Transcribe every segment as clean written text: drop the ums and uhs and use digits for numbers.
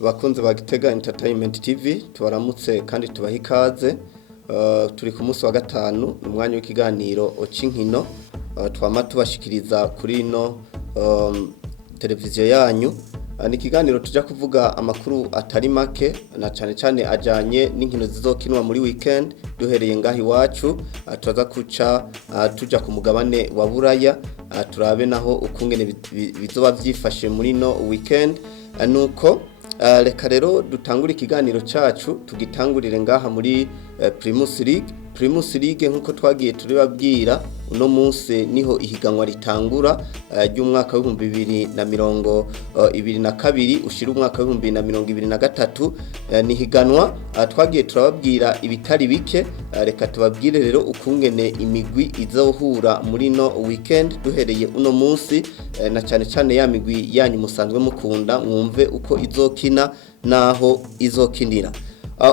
Bakunze ba Gitega Entertainment Tv tubaramutse kandi tubaha ikaze. Turi ku munsi wa gatanu umwanya w'ikiganiro ocinkino twama tubashikiriza kuri no televiziyo yanyu. Ni ikiganiro tuja kuvuga amakuru atari make na cyane ajanye n'inkino zizokinwa muri weekend duhereye ngahi wacu. Turaza kuca tuja ku mugabane wa Buraya turabe naho ukungene bizoba vyifashe muri no weekend. Nuko reka rero dutangura ikiganiro cacu tugitangurire ngaha muri Primus League nkuko twagiye turibabwira. Uno munsi niho ihiganwa ritangura ry'umwaka wa 2022 ushira umwaka wa 2023. Ni higanwa twagiye turababwira ibitari bike. Reka tubabwire rero ukungene imigwi izohura muri no weekend duhereye uno munsi, na cyane ya migwi yanyu musanzwe mukunda mwumve uko izokina naho izokinira.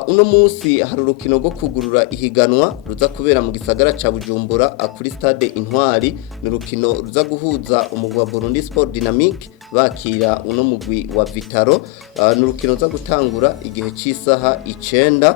Uno munsi hari urukino rwo kugurura ihiganwa ruza kubera mu gisagara ca Bujumbura kuri stade Intwari. Ni urukino ruza guhuza umugwi wa Burundi Sport Dynamique bakira uno mugwi wa Vitaro. Ni urukino ruza gutangura igihe cy'isaha 9.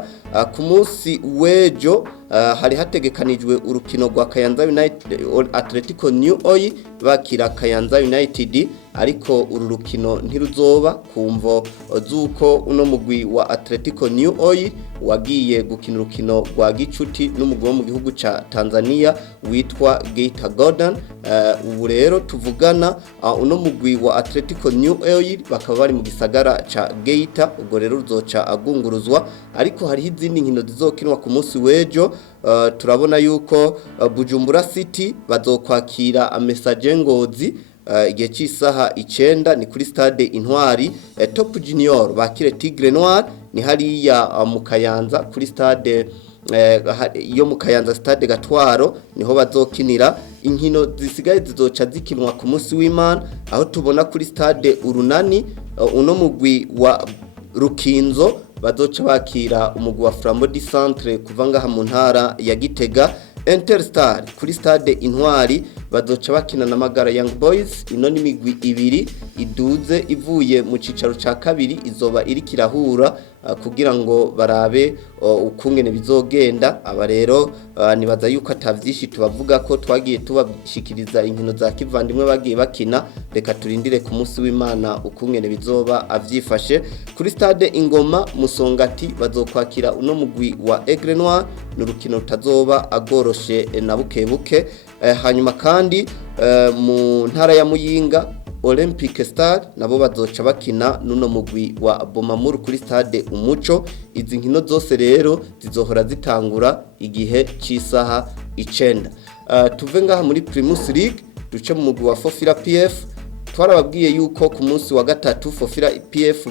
Ku munsi wejo hari hategekanijwe urukino rwa Kayanza United Atletico New Oil bakira Kayanza United, ariko uru rukino ntiruzoba kumvo zuko uno mugwi wa Atletico New Oil wagiye gukina urukino rwa gicuti n'umugwi wo mu gihugu ca Tanzania witwa Gitega-Ent. Ubu rero tuvugana uno mugwi wa Atletico New Oil bakaba bari mu gisagara ca Geita. Ubwo rero ruzoca agunguruzwa, ariko hari izindi nkino zizokinwa ku munsi wejo. Turabona yuko Bujumbura City bazokwakira Message Ngozi igihe cy'isaha 9 ni kuri stade Intwari. Top Junior bakire Tigre Noir ni hariya mu Kayanza kuri stade yo mu Kayanza stade Gatwaro niho bazokinira. Inkino zisigaye zizoca zikinwa ku munsi w'Imana, aho tubona kuri stade Urunani uno mugwi wa Rukinzo bazoca bakira umugwi wa Flambeau du Centre kuva ngaha mu ntara ya Gitega. Interstar kuri stade Intwari bazoca bakina na Magara Young Boys. Ino ni migwi ibiri iduze ivuye mu cicaro ca kabiri, izoba iri kirahura kugira ngo barabe ukungene bizogenda. Aba rero nibaza yuko atavyishi tubavuga ko twagiye tubashikiriza inkino za kivandimwe bagiye bakina. Reka turindire ku munsi w'Imana ukungene bizoba avyifashe. Kuri stade Ingoma Musongati bazokwakira uno mugwi wa Aigle Noir. N'urukino rutazoba agoroshe na bukebuke. Hanyuma kandi mu ntara ya Muyinga Olympic Star nabo bazoca bakina nuno mugwi wa Bomamuru kuri stade Umuco. Izi nkino zose rero zizohora zitangura igihe cy'isaha 9. Tuve ngaha muri Primus League duce mu mugwi wa Fofira PF. Twarababwiye yuko ku munsi wa gatatu Fofira PF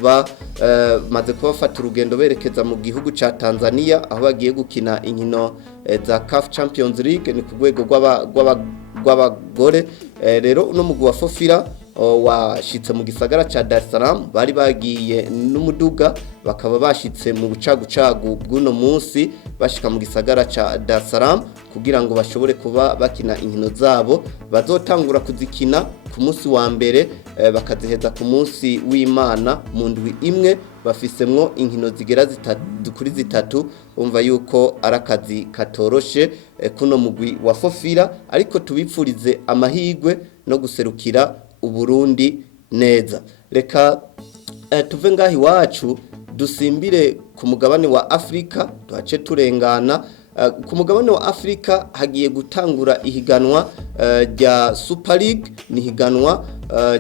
maze kubafata urugendo berekeza mu gihugu ca Tanzania, aho bagiye gukina inkino za CAF Champions League ni ku rwego rw'abagore. Rero uno mugwi wa Fofira washitse mu gisagara ca Dar es Salaam, bari bagiye n'umuduga bakaba bashitse mu bucagucagu bw'uno munsi bashika mu gisagara ca Dar es Salaam kugira ngo bashobore kuba bakina inkino zabo. Bazotangura kuzikina ku munsi wa mbere bakaziheza ku munsi w'Imana mu ndwi imwe. Bafisemwo inkino zigera kuri zitatu. Umva yuko arakazi katoroshe kuno mugwi wa Fofira, ariko tubipfurize amahigwe no guserukira Uburundi neza. Reka tuve ngahi wacu dusimbire ku mugabane wa Afrika, tuhace turengana. Ku mugabane wa Afrika hagiye gutangura ihiganwa rya Super League. Ni higanwa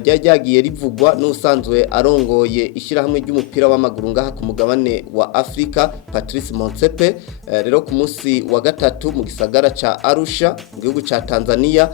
ryagiye rivugwa n'usanzwe arongoye ishirahamwe ry'umupira w'amaguru ngaha ku mugabane wa Afrika, Patrice Motsepe. Rero ku munsi wa gatatu mu gisagara ca Arusha mu gihugu ca Tanzania,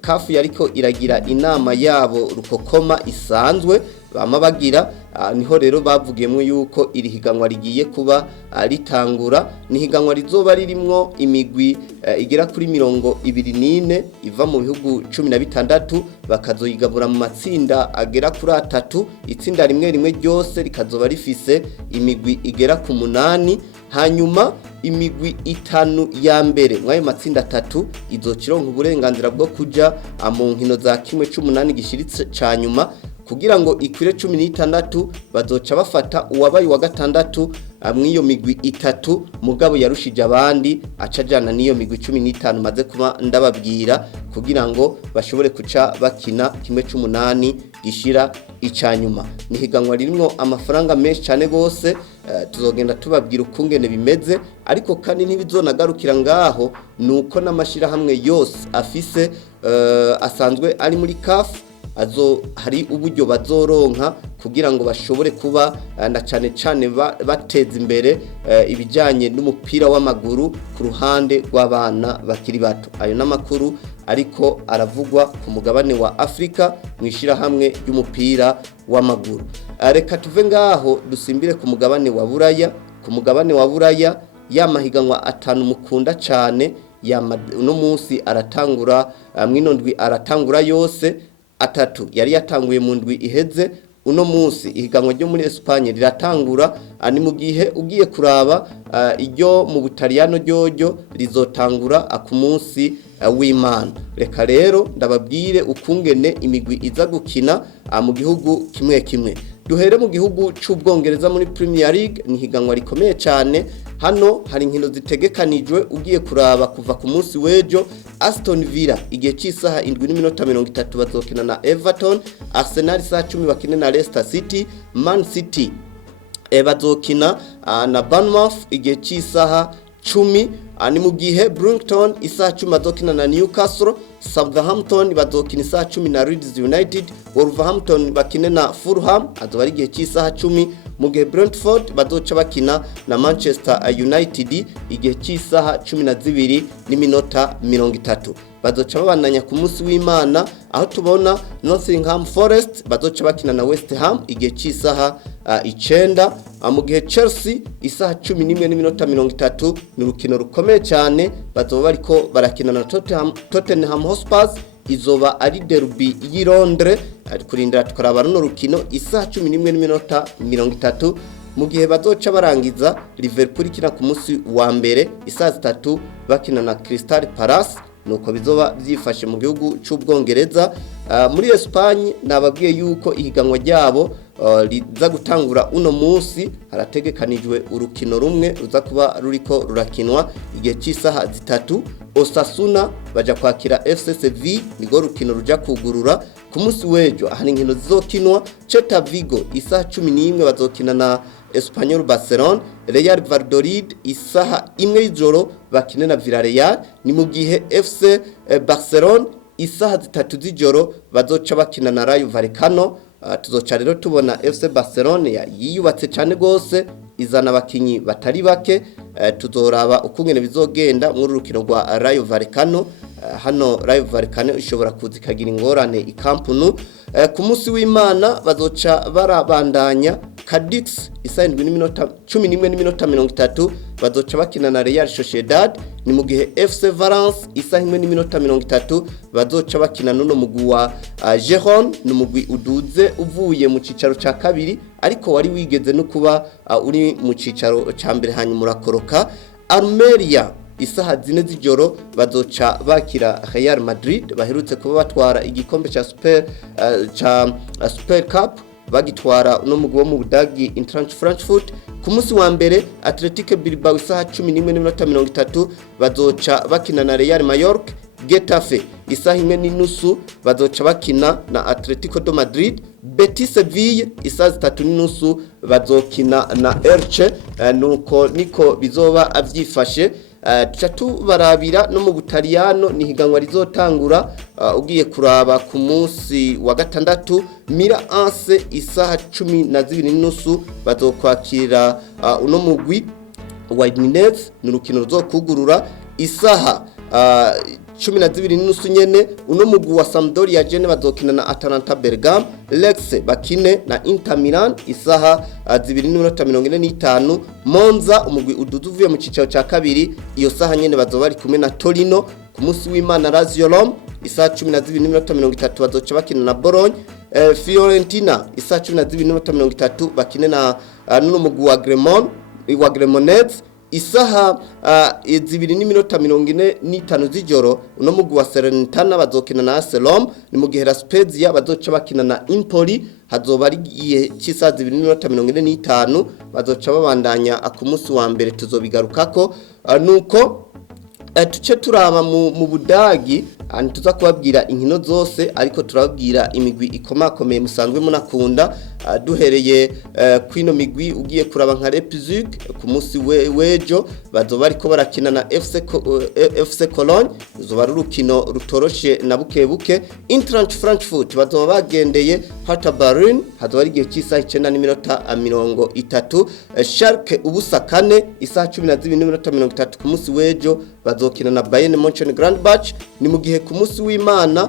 CAF yariko iragira inama yabo rukokoma isanzwe bama bagira. Niho rero bavugiyemo yuko iri higanwa rigiye kuba ritangura. Ni higanwa rizoba ririmwo imigwi igera kuri 24 iva mu bihugu 16 bakazoyigabura mu matsinda agera kuri 3. Itsinda rimwe ryose rikazoba rifise imigwi igera ku 8. Hanyuma imigwi 5 ya mbere mwayo matsinda 3 izocironka uburenganzira bwo kuja mu nkino za 18 gishiritse ca nyuma kugira ngo ikwire 16 bazoca bafata uwabaye wa gatandatu mwiyo migwi itatu mugabo yarushije abandi acajana niyo migwi 15 maze kuba ndababwira kugira ngo bashobore kuca bakina kimwe c'8 gishira icanyuma. Ni higanwa ririmo amafaranga menshi cyane gose, tuzogenda tubabwira ukungene bimeze, ariko kandi ntibizonagarukira ngaho nuko n'amashira hamwe yose afise asanzwe ari muri CAF hari uburyo bazoronka kugira ngo bashobore kuba na cyane bateza imbere ibijyanye n'umupira w'amaguru ku ruhande rw'abana bakiri bato. Ayo n'amakuru ariko aravugwa ku mugabane wa Afrika mwishira hamwe y'umupira w'amaguru. Reka tuve ngaho dusimbire ku mugabane wa Buraya. Ku mugabane wa Buraya yamahiganwa atanu mukunda cyane uno munsi aratangura mwinondwi aratangura yose atatu yari yatanguye mu ndwi iheze. Uno munsi ihiganwa ryo muri Espagne riratangura, ani mu gihe ugiye kuraba iryo mu Butaliyano ryo rizotangura ku munsi w'Imana. Reka rero ndababwire ukungene imigwi iza gukina mu gihugu kimwe kimwe. Duhere mu gihugu c'Ubwongereza muri Premier League, ni higanwa rikomeye cyane. Hano hari inkino zitegekanijwe ugiye kuraba kuva ku munsi w'ejo. Aston Villa igihe cy'isaha 7:30 bazokina na Everton, Arsenal isaha 10 bakine na Leicester City, Man City bazokina na Bournemouth igihe cy'isaha 10. Ni mu gihe Brighton isaha 10 bazokina na Newcastle, Southampton bazokina isaha 10 na Leeds United, Wolverhampton bakine na Fulham azoba ari igihe cy'isaha 10. Mu gihe Brentford bazoca bakina na Manchester United igihe cy'isaha 12:30. Bazoca babandanya ku munsi w'Imana aho tubona Nottingham Forest bazoca bakina na West Ham igihe cy'isaha 9. Mu gihe Chelsea isaha 11:30 ni urukino rukomeye cyane, bazoba bariko barakina na Tottenham Hotspur, izoba ari derby y'i Londres. Kurindira tukaraba runo rukino isaha 11:30. Mu gihe bazoca barangiza Liverpool ikina ku munsi wa mbere isaha 3 bakina na Crystal Palace. Nuko bizoba byifashe mu gihugu c'Ubwongereza. Muri Espagne nababwiye yuko ihiganwa ryabo riza gutangura uno munsi. Harategekanijwe urukino rumwe ruza kuba ruriko rurakinwa igihe cy'isaha 3. Osasuna baja kwakira FC Sevilla, nigo rukino ruja kugurura ku munsi w'ejo. Aha inkino zizokinwa. Celta Vigo isaha 11 bazokina na Espanyol Barcelona, Real Valladolid isaha 1 y'ijoro bakine na Villarreal. Ni mu gihe FC Barcelona isaha 3 z'ijoro bazoca bakina na Rayo Vallecano. Tuzoca rero tubona FC Barcelona yiyubatse cyane gose, izana abakinyi batari bake. Tuzoraba ukungene bizogenda muri rukino rwa Rayo Vallecano. Hano Rayo Vallecano ishobora kuzikagira ingorane ikampunu. Ku munsi w'Imana bazoca barabandanya Cadix isaha 11:30 bazoca bakina na Real Sociedad. Ni mu gihe FC Valence isaha 1:30 bazoca bakina n'uno mugwi wa Giron, n'umugwi uduze uvuye mu cicaro ca kabiri ariko wari wigeze no kuba uri mu cicaro ca mbere hanyuma urakoroka. Almeria isaha 4 z'ijoro bazoca bakira Real Madrid, baherutse kuba batwara igikombe ca Super Cup bagitwara uno mugwi wo mu Budagi Eintracht Frankfurt. Ku munsi wa mbere Athletic Bilbao isaha 11:30 bazoca bakina na Real Mallorca. Getafe isaha 1:30 bazoca bakina na Atletico de Madrid. Betis Sevilla isaha 3:30 bazokina na Elche. Nuko niko bizoba avyifashe. Tuca tubarabira no mu Butaliyano, ni higanwa rizotangura ugiye kuraba ku munsi wa gatandatu. Milan isaha 12:30 bazokwakira uno mugwi wa Udinese, ni urukino ruzokugurura isaha 12:30 nyene. Uno mugwi wa Sampdoria jene bazokina na Atalanta Bergamo. Lecce bakine na Inter Milan isaha 2:45. Monza umugwi uduzuvuye mu cicaro ca kabiri, iyo saha nyene bazoba bari kumwe na Torino. Ku munsi w'Imana Lazio Rome isaha 12:30 bazoca bakina na Bologna. Fiorentina isaha 12:30 bakine na n'uno mugwi wa Cremonese. isaha 2:45 z'ijoro uno mugwi wa Salernitana bazokina na Arsenal, ni mu gihe La Spezia bazoca bakina na Empoli, hazoba ari igihe cy'isaha 2:45 bazoca babandanya ku munsi wa mbere tuzobigarukako. Nuko tuce turaba mu Budagi tuza kubabwira inkino zose, ariko turababwira imigwi ikomakomeye musanzwe munakunda, duhereye kwino migwi ugiye kuraba nka Leipzig ku munsi wejo bazoba ariko barakina na FC Cologne, zoba rurukino rutoroshe na bukebuke. Eintracht Frankfurt bazoba bagendeye Hertha Berlin, hazoba ari igihe cy'isaha 9:30. Schalke ubusa kane isaha 12:30 ku munsi wejo bazokina na Bayern Mönchengladbach, ni mu gihe ku munsi w'Imana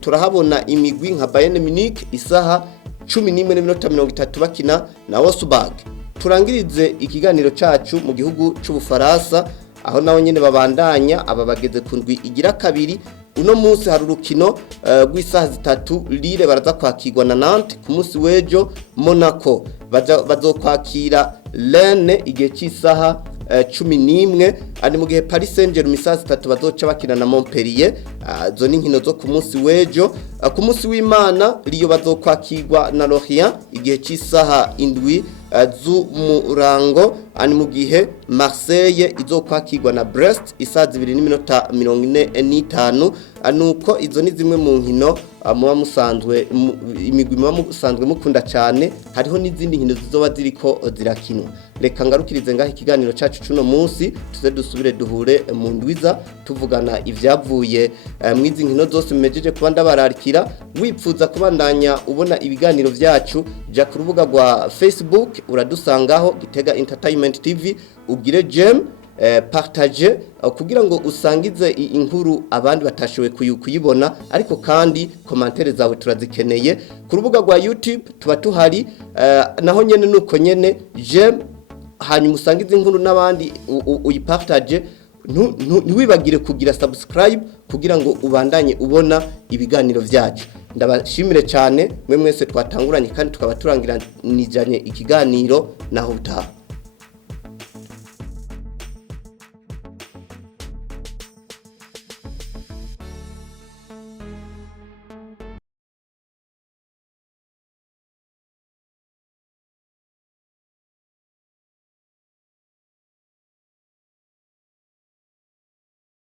turahabona imigwi nka Bayern Munich isaha 11:30 bakina na Wolfsburg. Turangirize ikiganiro cacu mu gihugu c'Ubufaransa, aho naho nyene babandanya aba bageze ku ndwi igira kabiri. Uno munsi hari urukino rw'isaha 3 Lille baraza kwakirwa na Nantes, ku munsi wejo Monaco bazokwakira Rennes igihe cy'isaha 11, ari mu gihe Paris Saint-Germain isaha 3 bazoca bakina na Montpellier. Zo ni nkino zo ku munsi wejo. Ku munsi w'Imana Lyon bazokwakirwa na Lorient igihe cy'isaha 7 z'umurango, ani mu gihe Marseille izokwakirwa na Brest isaha 2:45. Nuko izo ni zimwe mu nkino muba musanzwe imigwi muba musanzwe mukunda cyane. Hariho n'izindi nkino zizoba ziriko zirakinwa. Reka ngarukirize ngaho ikiganiro cacu cuno munsi, tuze dusubire duhure mu ndwiza tuvugana ivyavuye mwizi nkino zose mumejeje kuba ndabararikira. Wipfuza kubandanya ubona ibiganiro vyacu, ja ku rubuga rwa Facebook uradusangaho Gitega Entertainment TV, ugire j'aime, partage kugira ngo usangize inkuru abandi batashoboye kuyibona, ariko kandi commentaire zawe turazikeneye. Ku rubuga rwa YouTube tuba tuhari, naho nyene nuko nyene j'aime, hanyuma usangize inkuru n'abandi uyipartage. Ntiwibagire kugira subscribe kugira ngo ubandanye ubona ibiganiro vyacu. Ndabashimire cyane mwe mwese twatanguranye kandi tukaba turangiranije ikiganiro naho utaha.